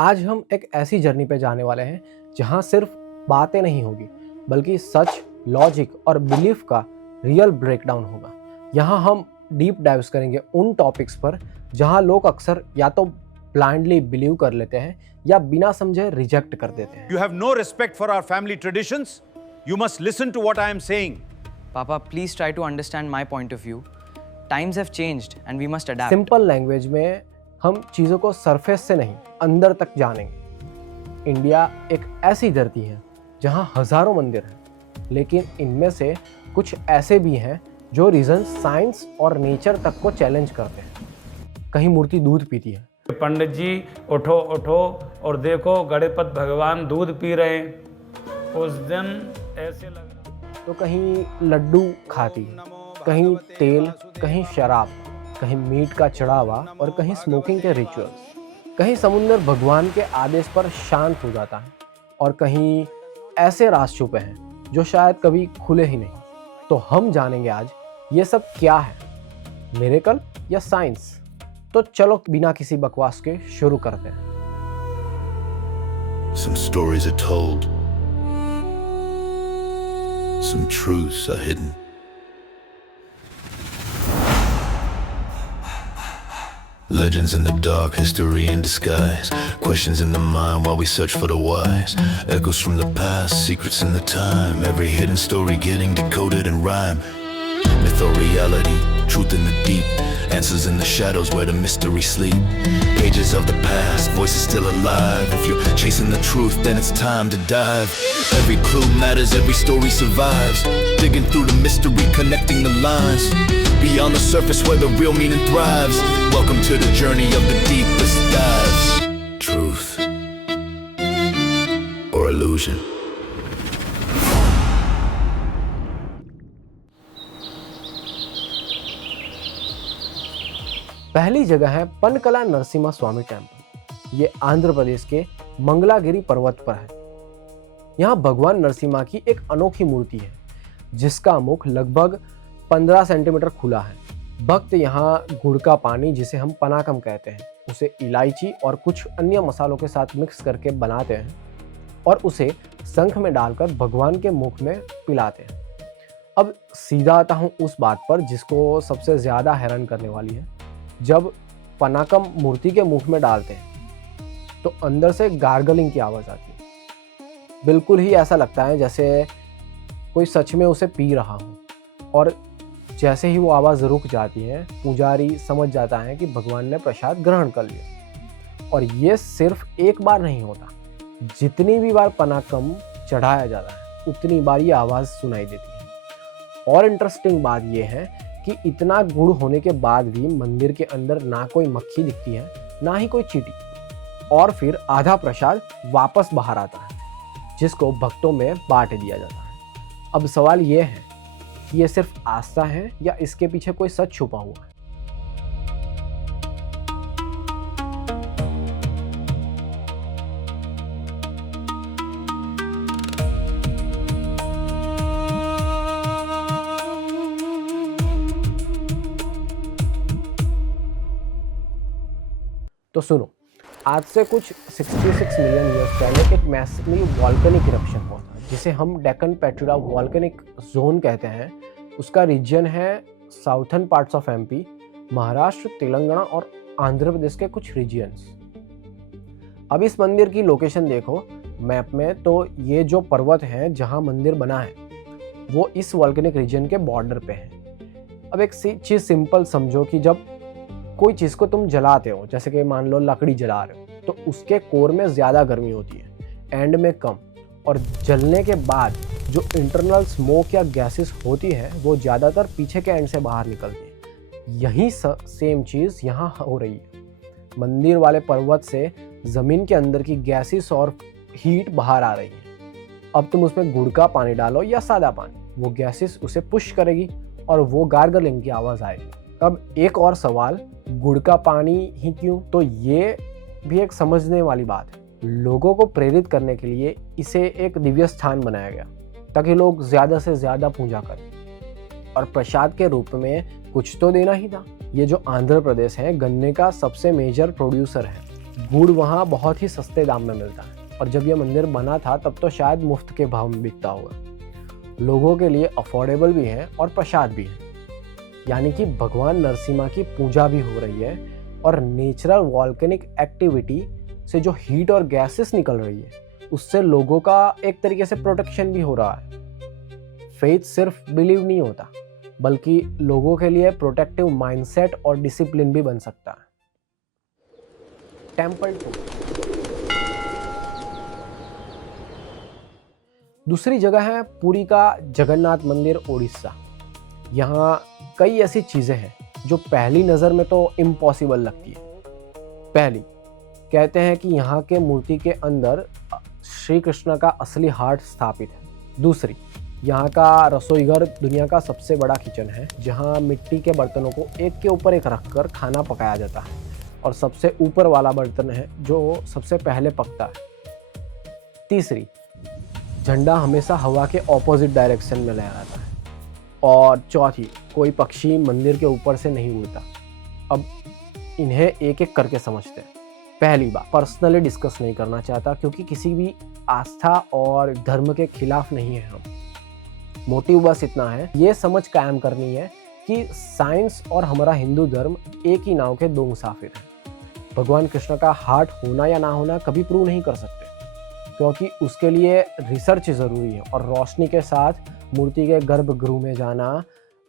आज हम एक ऐसी जर्नी पे जाने वाले हैं जहां सिर्फ बातें नहीं होगी बल्कि सच, लॉजिक और बिलीफ का रियल ब्रेकडाउन होगा। यहाँ हम डीप डाइव्स करेंगे उन टॉपिक्स पर जहां लोग अक्सर या तो ब्लाइंडली बिलीव कर लेते हैं या बिना समझे रिजेक्ट कर देते हैं। You have no respect for our family traditions. You must listen to what I am saying. Papa, please try to understand my point of view. Times have changed and we must adapt. Simple language में हम चीज़ों को surface से नहीं अंदर तक जानेंगे। India एक ऐसी धरती है जहां हजारों मंदिर हैं, लेकिन इनमें से कुछ ऐसे भी हैं जो रीजन साइंस और नेचर तक को चैलेंज करते हैं। कहीं मूर्ति दूध पीती है, पंडित जी उठो उठो और देखो गणपत भगवान दूध पी रहे हैं। उस दिन ऐसे लग रहा तो कहीं लड्डू खाती है, कहीं तेल, कहीं शराब, कहीं मीट का चढ़ावा और कहीं स्मोकिंग के रिचुअल्स। कहीं समुंदर भगवान के आदेश पर शांत हो जाता है और कहीं ऐसे राज छुपे हैं जो शायद कभी खुले ही नहीं। तो हम जानेंगे आज ये सब क्या है, मिरेकल या साइंस। तो चलो बिना किसी बकवास के शुरू करते हैं। Some stories are told. Some truths are hidden. Legends in the dark, history in disguise. Questions in the mind while we search for the whys. Echoes from the past, secrets in the time. Every hidden story getting decoded in rhyme. Myth or reality, truth in the deep. Answers in the shadows where the mystery sleep. Pages of the past, voices still alive. If you're chasing the truth, then it's time to dive. Every clue matters, every story survives. Digging through the mystery, connecting the lines. Beyond the surface where the real meaning thrives. Welcome to the journey of the deepest dives. Truth or illusion. पहली जगह है पनकला नरसिम्हा स्वामी temple. ये आंध्र प्रदेश के मंगलागिरी पर्वत पर है। यहाँ भगवान नरसिम्हा की एक अनोखी मूर्ति है जिसका मुख लगभग 15 सेंटीमीटर खुला है। भक्त यहाँ गुड़ का पानी, जिसे हम पनाकम कहते हैं, उसे इलायची और कुछ अन्य मसालों के साथ मिक्स करके बनाते हैं और उसे शंख में डालकर भगवान के मुख में पिलाते हैं। अब सीधा आता हूँ उस बात पर जिसको सबसे ज़्यादा हैरान करने वाली है। जब पनाकम मूर्ति के मुख में डालते हैं तो अंदर से गार्गलिंग की आवाज़ आती है। बिल्कुल ही ऐसा लगता है जैसे कोई सच में उसे पी रहा हो। और जैसे ही वो आवाज़ रुक जाती है, पुजारी समझ जाता है कि भगवान ने प्रसाद ग्रहण कर लिया। और ये सिर्फ एक बार नहीं होता, जितनी भी बार पनाकम चढ़ाया जाता है उतनी बार ये आवाज़ सुनाई देती है। और इंटरेस्टिंग बात ये है कि इतना गुड़ होने के बाद भी मंदिर के अंदर ना कोई मक्खी दिखती है, ना ही कोई चींटी। और फिर आधा प्रसाद वापस बाहर आता है जिसको भक्तों में बांट दिया जाता है। अब सवाल ये है कि ये सिर्फ आस्था है या इसके पीछे कोई सच छुपा हुआ है। तो सुनो, आज से कुछ 66 मिलियन ईयर्स पहले एक मैसिवली वॉल्केनिक इरप्शन हुआ था जिसे हम डेक्कन पेट्रा वॉल्केनिक जोन कहते हैं। उसका रीजन है southern parts of MP, Maharashtra, Telangana और आंध्र प्रदेश के कुछ रीजियंस। अब इस मंदिर की लोकेशन देखो मैप में, तो ये जो पर्वत है जहाँ मंदिर बना है वो इस वॉल्केनिक रीजन के बॉर्डर पे है। अब एक चीज़ सिंपल समझो कि जब कोई चीज़ को तुम जलाते हो, जैसे कि मान लो लकड़ी जला रहे हो, तो उसके कोर में ज़्यादा गर्मी होती है, एंड में कम। और जलने के बाद जो इंटरनल स्मोक या गैसेस होती है वो ज़्यादातर पीछे के एंड से बाहर निकलती है। यही सेम चीज़ यहाँ हो रही है। मंदिर वाले पर्वत से ज़मीन के अंदर की गैसेस और हीट बाहर आ रही है। अब तुम उसमें गुड़ का पानी डालो या सादा पानी, वो गैसेस उसे पुश करेगी और वो गार्गलिंग की आवाज़ आएगी। अब एक और सवाल, गुड़ का पानी ही क्यों? तो ये भी एक समझने वाली बात है। लोगों को प्रेरित करने के लिए इसे एक दिव्य स्थान बनाया गया ताकि लोग ज़्यादा से ज़्यादा पूजा करें और प्रसाद के रूप में कुछ तो देना ही था। ये जो आंध्र प्रदेश है गन्ने का सबसे मेजर प्रोड्यूसर है गुड़ वहाँ बहुत ही सस्ते दाम में मिलता है और जब यह मंदिर बना था तब तो शायद मुफ्त के भाव में बिकता होगा। लोगों के लिए अफोर्डेबल भी है और प्रसाद भी है, यानी कि भगवान नरसिम्हा की पूजा भी हो रही है और नेचुरल वॉल्केनिक एक्टिविटी से जो हीट और गैसेस निकल रही है उससे लोगों का एक तरीके से प्रोटेक्शन भी हो रहा है। फेथ सिर्फ बिलीव नहीं होता बल्कि लोगों के लिए प्रोटेक्टिव माइंडसेट और डिसिप्लिन भी बन सकता है। Temple tour. दूसरी जगह है पुरी का जगन्नाथ मंदिर, उड़ीसा। यहाँ कई ऐसी चीजें हैं जो पहली नजर में तो इम्पॉसिबल लगती है। पहली, कहते हैं कि यहाँ के मूर्ति के अंदर श्री कृष्ण का असली हार्ट स्थापित है। दूसरी, यहाँ का रसोईघर दुनिया का सबसे बड़ा किचन है जहाँ मिट्टी के बर्तनों को एक के ऊपर एक रखकर खाना पकाया जाता है और सबसे ऊपर वाला बर्तन है जो सबसे पहले पकता है। तीसरी, झंडा हमेशा हवा के ऑपोजिट डायरेक्शन में लहराता है। और चौथी, कोई पक्षी मंदिर के ऊपर से नहीं उड़ता। अब इन्हें एक एक करके समझते हैं। पहली बात, पर्सनली डिस्कस नहीं करना चाहता क्योंकि किसी भी आस्था और धर्म के खिलाफ नहीं है हम। मोटिव बस इतना है, ये समझ कायम करनी है कि साइंस और हमारा हिंदू धर्म एक ही नाव के दो मुसाफिर हैं। भगवान कृष्ण का हार्ट होना या ना होना कभी प्रूव नहीं कर सकते क्योंकि उसके लिए रिसर्च ज़रूरी है और रोशनी के साथ मूर्ति के गर्भगृह में जाना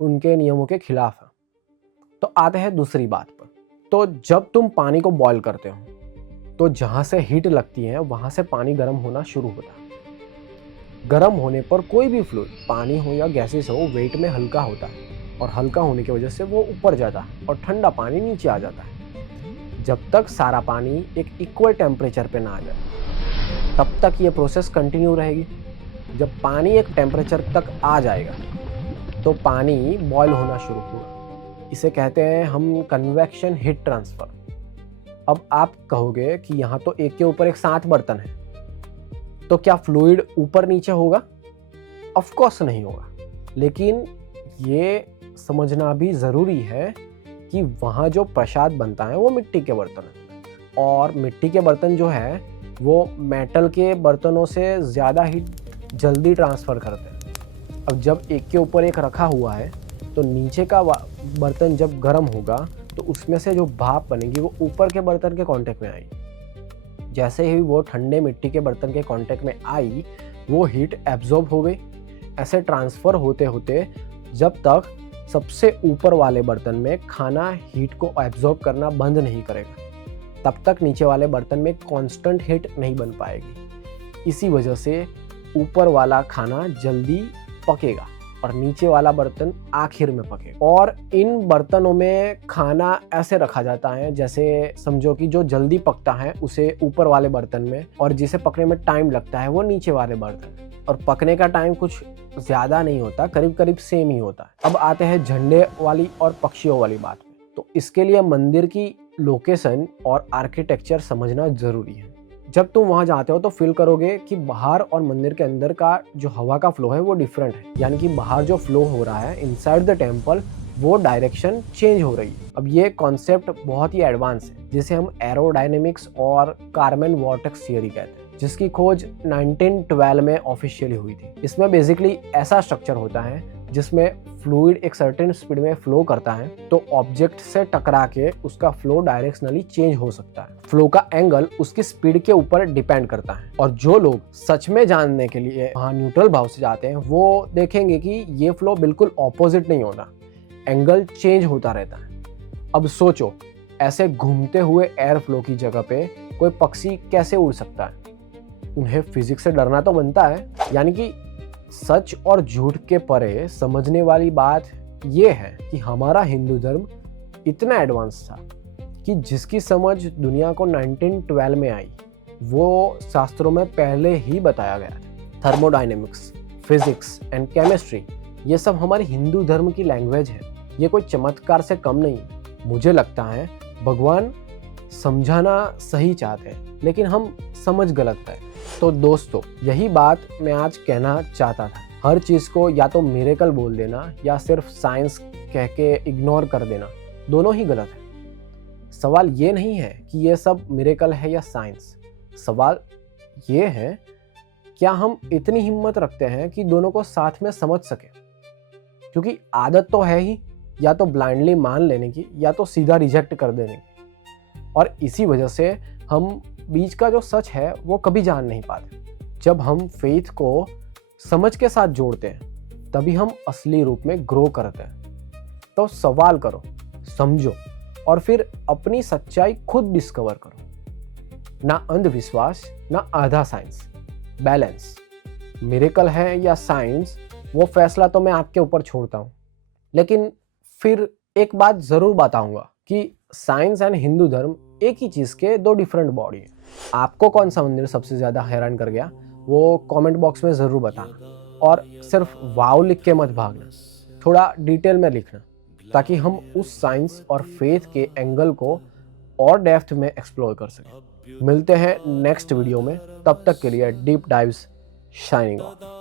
उनके नियमों के खिलाफ है। तो आते हैं दूसरी बात पर। तो जब तुम पानी को बॉईल करते हो तो जहाँ से हीट लगती है वहाँ से पानी गर्म होना शुरू होता है। गर्म होने पर कोई भी फ्लूइड, पानी हो या गैसेस हो, वेट में हल्का होता है और हल्का होने की वजह से वो ऊपर जाता है और ठंडा पानी नीचे आ जाता है। जब तक सारा पानी एक इक्वल टेम्परेचर पे ना आ जाए तब तक ये प्रोसेस कंटिन्यू रहेगी। जब पानी एक टेम्परेचर तक आ जाएगा तो पानी बॉयल होना शुरू होगा। इसे कहते हैं हम कन्वेक्शन हीट ट्रांसफ़र। अब आप कहोगे कि यहाँ तो एक के ऊपर एक 7 बर्तन है, तो क्या फ्लूइड ऊपर नीचे होगा? ऑफ कोर्स नहीं होगा, लेकिन ये समझना भी ज़रूरी है कि वहाँ जो प्रसाद बनता है वो मिट्टी के बर्तन है और मिट्टी के बर्तन जो है वो मेटल के बर्तनों से ज़्यादा हीट जल्दी ट्रांसफ़र करते हैं। अब जब एक के ऊपर एक रखा हुआ है तो नीचे का बर्तन जब गर्म होगा तो उसमें से जो भाप बनेगी वो ऊपर के बर्तन के कांटेक्ट में आएगी। जैसे ही वो ठंडे मिट्टी के बर्तन के कांटेक्ट में आई वो हीट एब्जॉर्ब हो गई। ऐसे ट्रांसफ़र होते होते जब तक सबसे ऊपर वाले बर्तन में खाना हीट को एब्जॉर्ब करना बंद नहीं करेगा तब तक नीचे वाले बर्तन में कांस्टेंट हीट नहीं बन पाएगी। इसी वजह से ऊपर वाला खाना जल्दी पकेगा और नीचे वाला बर्तन आखिर में पकेगा। और इन बर्तनों में खाना ऐसे रखा जाता है जैसे समझो कि जो जल्दी पकता है उसे ऊपर वाले बर्तन में और जिसे पकने में टाइम लगता है वो नीचे वाले बर्तन। और पकने का टाइम कुछ ज़्यादा नहीं होता, करीब करीब सेम ही होता है। अब आते हैं झंडे वाली और पक्षियों वाली बात में। तो इसके लिए मंदिर की लोकेशन और आर्किटेक्चर समझना ज़रूरी है। जब तुम वहाँ जाते हो तो फील करोगे कि बाहर और मंदिर के अंदर का जो हवा का फ्लो है वो डिफरेंट है, यानी कि बाहर जो फ्लो हो रहा है इनसाइड द टेम्पल वो डायरेक्शन चेंज हो रही है। अब ये कॉन्सेप्ट बहुत ही एडवांस है जिसे हम एरोडायनेमिक्स और कार्मेन वॉर्टेक्स थियरी कहते हैं, जिसकी खोज 1912 में ऑफिशियली हुई थी। इसमें बेसिकली ऐसा स्ट्रक्चर होता है जिसमें फ्लूइड एक सर्टेन स्पीड में फ्लो करता है तो ऑब्जेक्ट से टकरा के उसका फ्लो डायरेक्शनली चेंज हो सकता है। फ्लो का एंगल उसकी स्पीड के ऊपर डिपेंड करता है और जो लोग सच में जानने के लिए वहाँ न्यूट्रल भाव से जाते हैं वो देखेंगे कि ये फ्लो बिल्कुल ऑपोजिट नहीं होता, एंगल चेंज होता रहता है। अब सोचो, ऐसे घूमते हुए एयर फ्लो की जगह पे कोई पक्षी कैसे उड़ सकता है? उन्हें फिजिक्स से डरना तो बनता है। यानी कि सच और झूठ के परे समझने वाली बात यह है कि हमारा हिंदू धर्म इतना एडवांस था कि जिसकी समझ दुनिया को 1912 में आई वो शास्त्रों में पहले ही बताया गया था। थर्मोडायनेमिक्स, फिजिक्स एंड केमिस्ट्री ये सब हमारे हिंदू धर्म की लैंग्वेज है। ये कोई चमत्कार से कम नहीं। मुझे लगता है भगवान समझाना सही चाहते हैं लेकिन हम समझ गलत है। तो दोस्तों, यही बात मैं आज कहना चाहता था। हर चीज़ को या तो मिरेकल बोल देना या सिर्फ साइंस कह के इग्नोर कर देना, दोनों ही गलत है। सवाल ये नहीं है कि ये सब मिरेकल है या साइंस। सवाल ये है, क्या हम इतनी हिम्मत रखते हैं कि दोनों को साथ में समझ सके? क्योंकि आदत तो है ही, या तो ब्लाइंडली मान लेने की या तो सीधा रिजेक्ट कर देने की। और इसी वजह से हम बीच का जो सच है वो कभी जान नहीं पाते। जब हम फेथ को समझ के साथ जोड़ते हैं तभी हम असली रूप में ग्रो करते हैं। तो सवाल करो, समझो और फिर अपनी सच्चाई खुद डिस्कवर करो। ना अंधविश्वास, ना आधा साइंस, बैलेंस। मिरेकल है या साइंस, वो फैसला तो मैं आपके ऊपर छोड़ता हूँ। लेकिन फिर एक बात ज़रूर बताऊंगा कि साइंस एंड हिंदू धर्म एक ही चीज़ के दो डिफरेंट बॉडी हैं। आपको कौन सा मंदिर सबसे ज़्यादा हैरान कर गया वो कमेंट बॉक्स में ज़रूर बताना। और सिर्फ वाव लिख के मत भागना, थोड़ा डिटेल में लिखना, ताकि हम उस साइंस और फेथ के एंगल को और डेप्थ में एक्सप्लोर कर सकें। मिलते हैं नेक्स्ट वीडियो में, तब तक के लिए डीप डाइव्स शाइनिंग ऑफ।